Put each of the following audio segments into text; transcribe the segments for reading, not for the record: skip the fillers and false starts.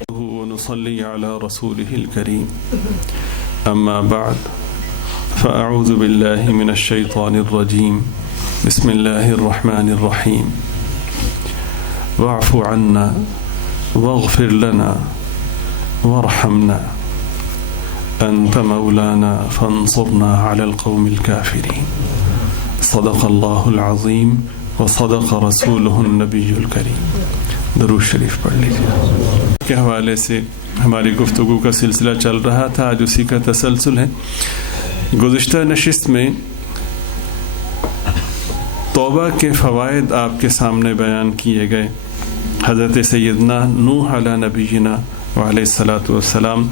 ونصلي على رسوله الكريم أما بعد فأعوذ بالله من الشيطان الرجيم بسم الله الرحمن الرحيم واعف عنا واغفر لنا وارحمنا أنت مولانا فانصرنا على القوم الكافرين صدق الله العظيم وصدق رسوله النبي الكريم. درود شریف پڑھ لیجیے. کے حوالے سے ہماری گفتگو کا سلسلہ چل رہا تھا، آج اسی کا تسلسل ہے. گزشتہ نشست میں توبہ کے فوائد آپ کے سامنے بیان کیے گئے. حضرت سیدنا نوح علیہ نبینا وعلیہ الصلاۃ والسلام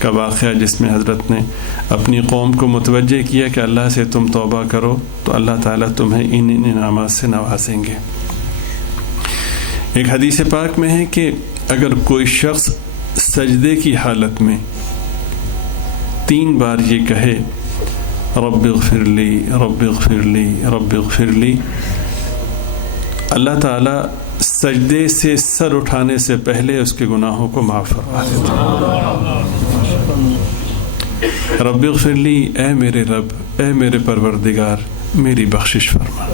کا واقعہ، جس میں حضرت نے اپنی قوم کو متوجہ کیا کہ اللہ سے تم توبہ کرو تو اللہ تعالیٰ تمہیں ان انعامات سے نوازیں گے. ایک حدیث پاک میں ہے کہ اگر کوئی شخص سجدے کی حالت میں 3 بار یہ کہے رب اغفر لی رب اغفر لی رب اغفر لی، اللہ تعالیٰ سجدے سے سر اٹھانے سے پہلے اس کے گناہوں کو معاف فرما دیتا ہے. رب اغفر لی، اے میرے رب، اے میرے پروردگار میری بخشش فرما،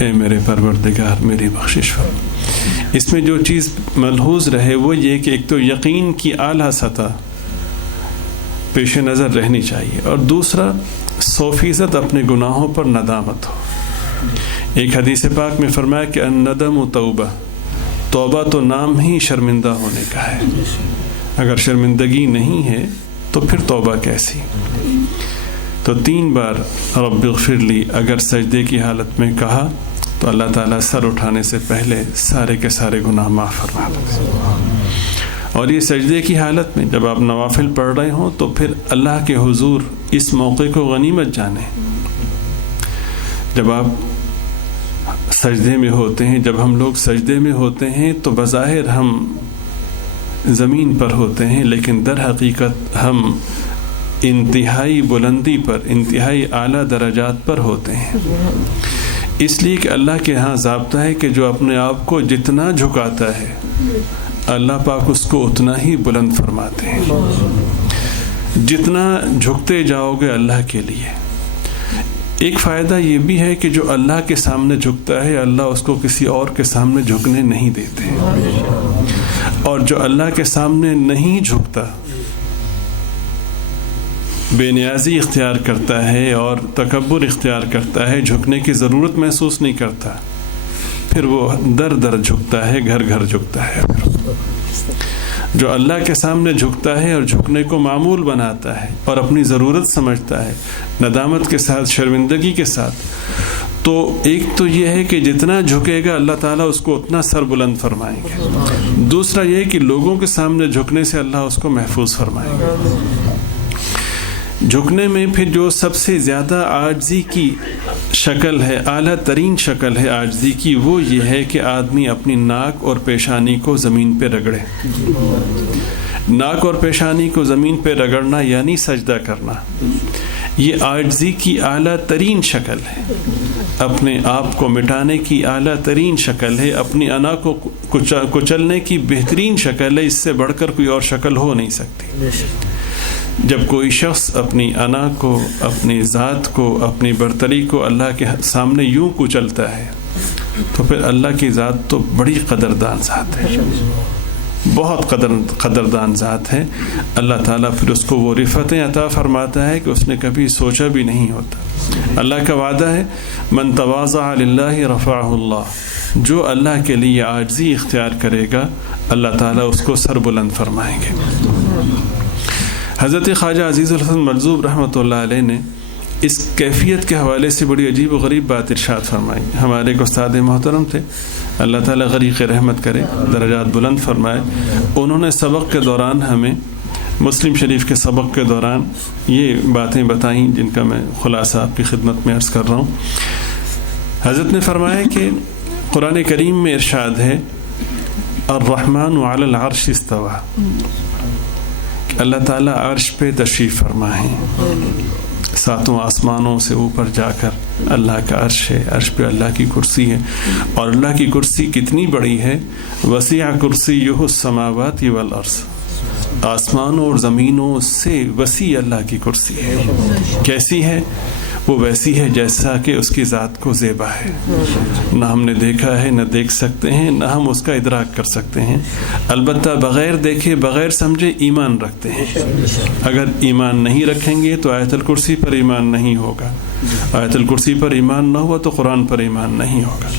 اے میرے پروردگار میری بخشش فرما. اس میں جو چیز ملحوظ رہے وہ یہ کہ ایک تو یقین کی اعلیٰ سطح پیش نظر رہنی چاہیے، اور دوسرا 100% اپنے گناہوں پر ندامت ہو. ایک حدیث پاک میں فرمایا کہ الندم توبہ، توبہ تو نام ہی شرمندہ ہونے کا ہے. اگر شرمندگی نہیں ہے تو پھر توبہ کیسی؟ تو 3 بار رب اغفر لی اگر سجدے کی حالت میں کہا تو اللہ تعالیٰ سر اٹھانے سے پہلے سارے کے سارے گناہ معاف فرما دیتے. اور یہ سجدے کی حالت میں جب آپ نوافل پڑھ رہے ہوں تو پھر اللہ کے حضور اس موقع کو غنیمت جانیں. جب آپ سجدے میں ہوتے ہیں، جب ہم لوگ سجدے میں ہوتے ہیں تو بظاہر ہم زمین پر ہوتے ہیں، لیکن در حقیقت ہم انتہائی بلندی پر، انتہائی اعلیٰ درجات پر ہوتے ہیں. اس لیے کہ اللہ کے ہاں ضابطہ ہے کہ جو اپنے آپ کو جتنا جھکاتا ہے اللہ پاک اس کو اتنا ہی بلند فرماتے ہیں. جتنا جھکتے جاؤ گے اللہ کے لیے. ایک فائدہ یہ بھی ہے کہ جو اللہ کے سامنے جھکتا ہے اللہ اس کو کسی اور کے سامنے جھکنے نہیں دیتے، اور جو اللہ کے سامنے نہیں جھکتا، بے نیازی اختیار کرتا ہے اور تکبر اختیار کرتا ہے، جھکنے کی ضرورت محسوس نہیں کرتا، پھر وہ در در جھکتا ہے، گھر گھر جھکتا ہے. جو اللہ کے سامنے جھکتا ہے اور جھکنے کو معمول بناتا ہے اور اپنی ضرورت سمجھتا ہے ندامت کے ساتھ، شرمندگی کے ساتھ، تو ایک تو یہ ہے کہ جتنا جھکے گا اللہ تعالیٰ اس کو اتنا سر بلند فرمائیں گے. دوسرا یہ کہ لوگوں کے سامنے جھکنے سے اللہ اس کو محفوظ فرمائیں گے. جھکنے میں پھر جو سب سے زیادہ عاجزی کی شکل ہے، اعلیٰ ترین شکل ہے عاجزی کی، وہ یہ ہے کہ آدمی اپنی ناک اور پیشانی کو زمین پہ رگڑے. ناک اور پیشانی کو زمین پہ رگڑنا یعنی سجدہ کرنا، یہ عاجزی کی اعلیٰ ترین شکل ہے، اپنے آپ کو مٹانے کی اعلیٰ ترین شکل ہے، اپنی انا کو کچلنے کی بہترین شکل ہے. اس سے بڑھ کر کوئی اور شکل ہو نہیں سکتی. جب کوئی شخص اپنی انا کو، اپنی ذات کو، اپنی برتری کو اللہ کے سامنے یوں کچلتا ہے تو پھر اللہ کی ذات تو بڑی قدردان ذات ہے، بہت قدردان ذات ہے. اللہ تعالیٰ پھر اس کو وہ رفتیں عطا فرماتا ہے کہ اس نے کبھی سوچا بھی نہیں ہوتا. اللہ کا وعدہ ہے من تواضع للہ رفعہ اللہ، جو اللہ کے لیے عاجزی اختیار کرے گا اللہ تعالیٰ اس کو سر بلند فرمائیں گے. حضرت خواجہ عزیز الحسن مرزوق رحمۃ اللہ علیہ نے اس کیفیت کے حوالے سے بڑی عجیب و غریب بات ارشاد فرمائی. ہمارے ایک استاد محترم تھے، اللہ تعالیٰ غریق رحمت کرے، درجات بلند فرمائے. انہوں نے سبق کے دوران ہمیں، مسلم شریف کے سبق کے دوران یہ باتیں بتائیں جن کا میں خلاصہ آپ کی خدمت میں عرض کر رہا ہوں. حضرت نے فرمایا کہ قرآن کریم میں ارشاد ہے الرحمن علی العرش استوى، اللہ تعالیٰ عرش پہ تشریف فرما ہے. ساتوں آسمانوں سے اوپر جا کر اللہ کا عرش ہے، عرش پہ اللہ کی کرسی ہے، اور اللہ کی کرسی کتنی بڑی ہے، وسیع کرسیہ السماوات والارض، آسمانوں اور زمینوں سے وسیع اللہ کی کرسی ہے۔ کیسی ہے؟ وہ ویسی ہے جیسا کہ اس کی ذات کو زیبا ہے، نہ ہم نے دیکھا ہے، نہ دیکھ سکتے ہیں، نہ ہم اس کا ادراک کر سکتے ہیں، البتہ بغیر دیکھے بغیر سمجھے ایمان رکھتے ہیں۔ اگر ایمان نہیں رکھیں گے تو آیت الکرسی پر ایمان نہیں ہوگا، آیت الکرسی پر ایمان نہ ہوا تو قرآن پر ایمان نہیں ہوگا۔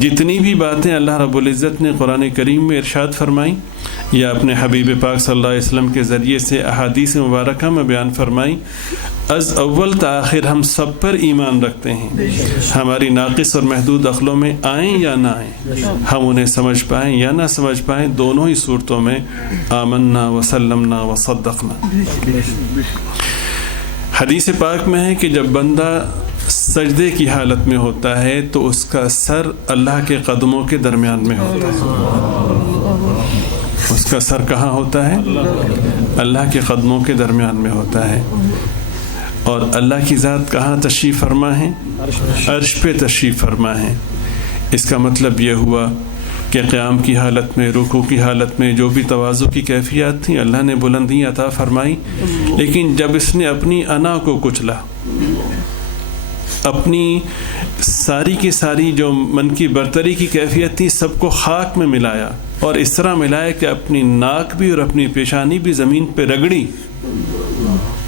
جتنی بھی باتیں اللہ رب العزت نے قرآن کریم میں ارشاد فرمائیں یا اپنے حبیب پاک صلی اللہ علیہ وسلم کے ذریعے سے احادیث مبارکہ میں بیان فرمائیں، از اول تا آخر ہم سب پر ایمان رکھتے ہیں، ہماری ناقص اور محدود عقلوں میں آئیں یا نہ آئیں، ہم انہیں سمجھ پائیں یا نہ سمجھ پائیں، دونوں ہی صورتوں میں آمنا وسلمنا وصدقنا۔ حدیث پاک میں ہے کہ جب بندہ سجدے کی حالت میں ہوتا ہے تو اس کا سر اللہ کے قدموں کے درمیان میں ہوتا ہے۔ اس کا سر کہاں ہوتا ہے؟ اللہ کے قدموں کے درمیان میں ہوتا ہے۔ اور اللہ کی ذات کہاں تشریف فرما ہے؟ عرش پہ تشریف فرما ہے۔ اس کا مطلب یہ ہوا کہ قیام کی حالت میں، رکوع کی حالت میں جو بھی تواضع کی کیفیات تھیں اللہ نے بلندیاں عطا فرمائی، لیکن جب اس نے اپنی انا کو کچلا، اپنی ساری کی ساری جو من کی برتری کی کیفیت تھی سب کو خاک میں ملایا، اور اس طرح ملایا کہ اپنی ناک بھی اور اپنی پیشانی بھی زمین پہ رگڑی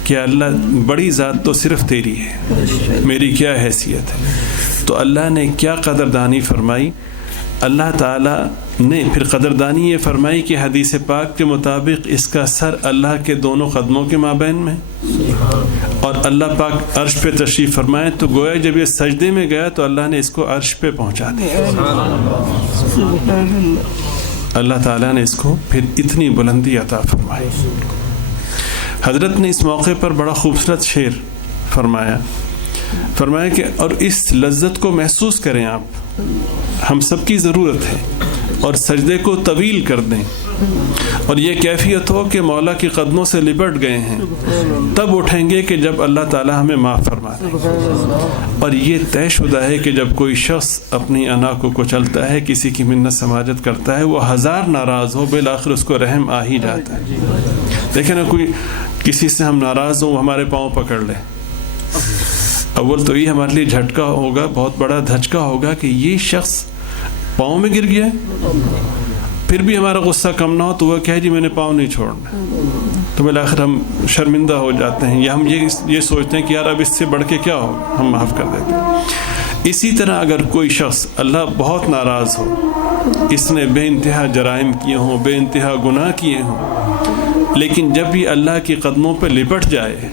کہ اللہ بڑی ذات تو صرف تیری ہے، میری کیا حیثیت ہے۔ تو اللہ نے کیا قدردانی فرمائی؟ اللہ تعالیٰ نے پھر قدردانی یہ فرمائی کہ حدیث پاک کے مطابق اس کا سر اللہ کے دونوں قدموں کے مابین میں، اور اللہ پاک عرش پہ تشریف فرمائے تو گویا جب یہ سجدے میں گیا تو اللہ نے اس کو عرش پہ پہنچا دیا۔ اللہ تعالیٰ نے اس کو پھر اتنی بلندی عطا فرمائی۔ حضرت نے اس موقع پر بڑا خوبصورت شعر فرمایا کہ اور اس لذت کو محسوس کریں آپ، ہم سب کی ضرورت ہے، اور سجدے کو طویل کر دیں، اور یہ کیفیت ہو کہ مولا کے قدموں سے لپٹ گئے ہیں، تب اٹھیں گے کہ جب اللہ تعالیٰ ہمیں معاف فرما دیں۔ اور یہ طے شدہ ہے کہ جب کوئی شخص اپنی انا کو کچلتا ہے، کسی کی منت سماجت کرتا ہے، وہ ہزار ناراض ہو بالآخر اس کو رحم آ ہی جاتا ہے۔ دیکھیں نا، کوئی کسی سے ہم ناراض ہوں، ہمارے پاؤں پکڑ لے، اول تو یہ ہمارے لیے جھٹکا ہوگا، بہت بڑا دھچکا ہوگا کہ یہ شخص پاؤں میں گر گیا، پھر بھی ہمارا غصہ کم نہ ہو تو وہ کہے جی میں نے پاؤں نہیں چھوڑنا، تو بالآخر ہم شرمندہ ہو جاتے ہیں، یا ہم یہ سوچتے ہیں کہ یار اب اس سے بڑھ کے کیا ہو، ہم معاف کر دیتے ہیں۔ اسی طرح اگر کوئی شخص اللہ بہت ناراض ہو، اس نے بے انتہا جرائم کیے ہوں، بے انتہا گناہ کیے ہوں، لیکن جب بھی اللہ کے قدموں پہ لپٹ جائے،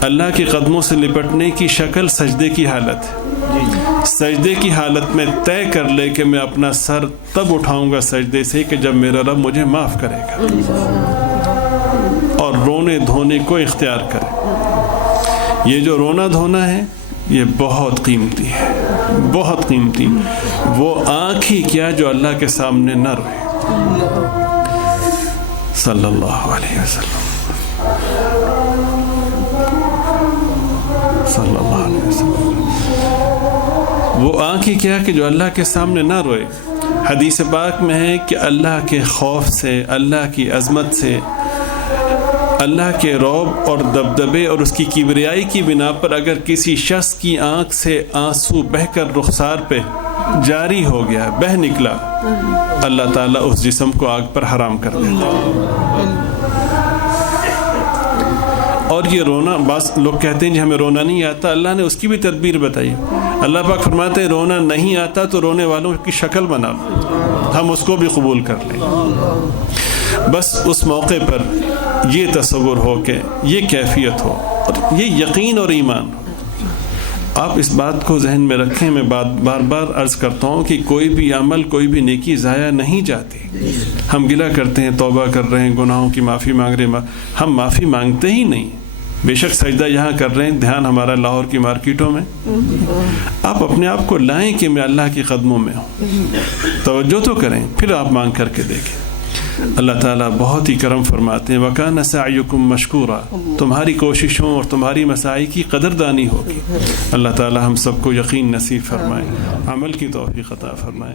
اللہ کے قدموں سے لپٹنے کی شکل سجدے کی حالت ہے۔ سجدے کی حالت میں طے کر لے کہ میں اپنا سر تب اٹھاؤں گا سجدے سے کہ جب میرا رب مجھے معاف کرے گا، اور رونے دھونے کو اختیار کرے۔ یہ جو رونا دھونا ہے یہ بہت قیمتی ہے، بہت قیمتی۔ وہ آنکھ ہی کیا جو اللہ کے سامنے نہ روئے، صلی اللہ علیہ وسلم، صلی اللہ علیہ وسلم۔ وہ آنکھ ہی کیا کہ جو اللہ کے سامنے نہ روئے۔ حدیث پاک میں ہے کہ اللہ کے خوف سے، اللہ کی عظمت سے، اللہ کے رعب اور دبدبے اور اس کی کبریائی کی بنا پر اگر کسی شخص کی آنکھ سے آنسو بہہ کر رخسار پہ جاری ہو گیا، بہہ نکلا، اللہ تعالیٰ اس جسم کو آگ پر حرام کر دیتا ہے۔ اور یہ رونا، بعض لوگ کہتے ہیں جی ہمیں رونا نہیں آتا، اللہ نے اس کی بھی تدبیر بتائی۔ اللہ پاک فرماتے ہیں رونا نہیں آتا تو رونے والوں کی شکل بنا لو، ہم اس کو بھی قبول کر لیں۔ بس اس موقع پر یہ تصور ہو کہ یہ کیفیت ہو اور یہ یقین اور ایمان ہو۔ آپ اس بات کو ذہن میں رکھیں، میں بار بار عرض کرتا ہوں کہ کوئی بھی عمل، کوئی بھی نیکی ضائع نہیں جاتی۔ ہم گلہ کرتے ہیں، توبہ کر رہے ہیں، گناہوں کی معافی مانگ رہے ہیں، ہم معافی مانگتے ہی نہیں۔ بے شک سجدہ یہاں کر رہے ہیں، دھیان ہمارا لاہور کی مارکیٹوں میں۔ آپ اپنے آپ کو لائیں کہ میں اللہ کے قدموں میں ہوں، توجہ تو کریں، پھر آپ مانگ کر کے دیکھیں۔ اللہ تعالیٰ بہت ہی کرم فرماتے ہیں وَكَانَ سَعْيُكُمْ مَشْكُورًا، تمہاری کوششوں اور تمہاری مساعی کی قدردانی ہوگی۔ اللہ تعالیٰ ہم سب کو یقین نصیب فرمائے، عمل کی توفیق عطا فرمائے۔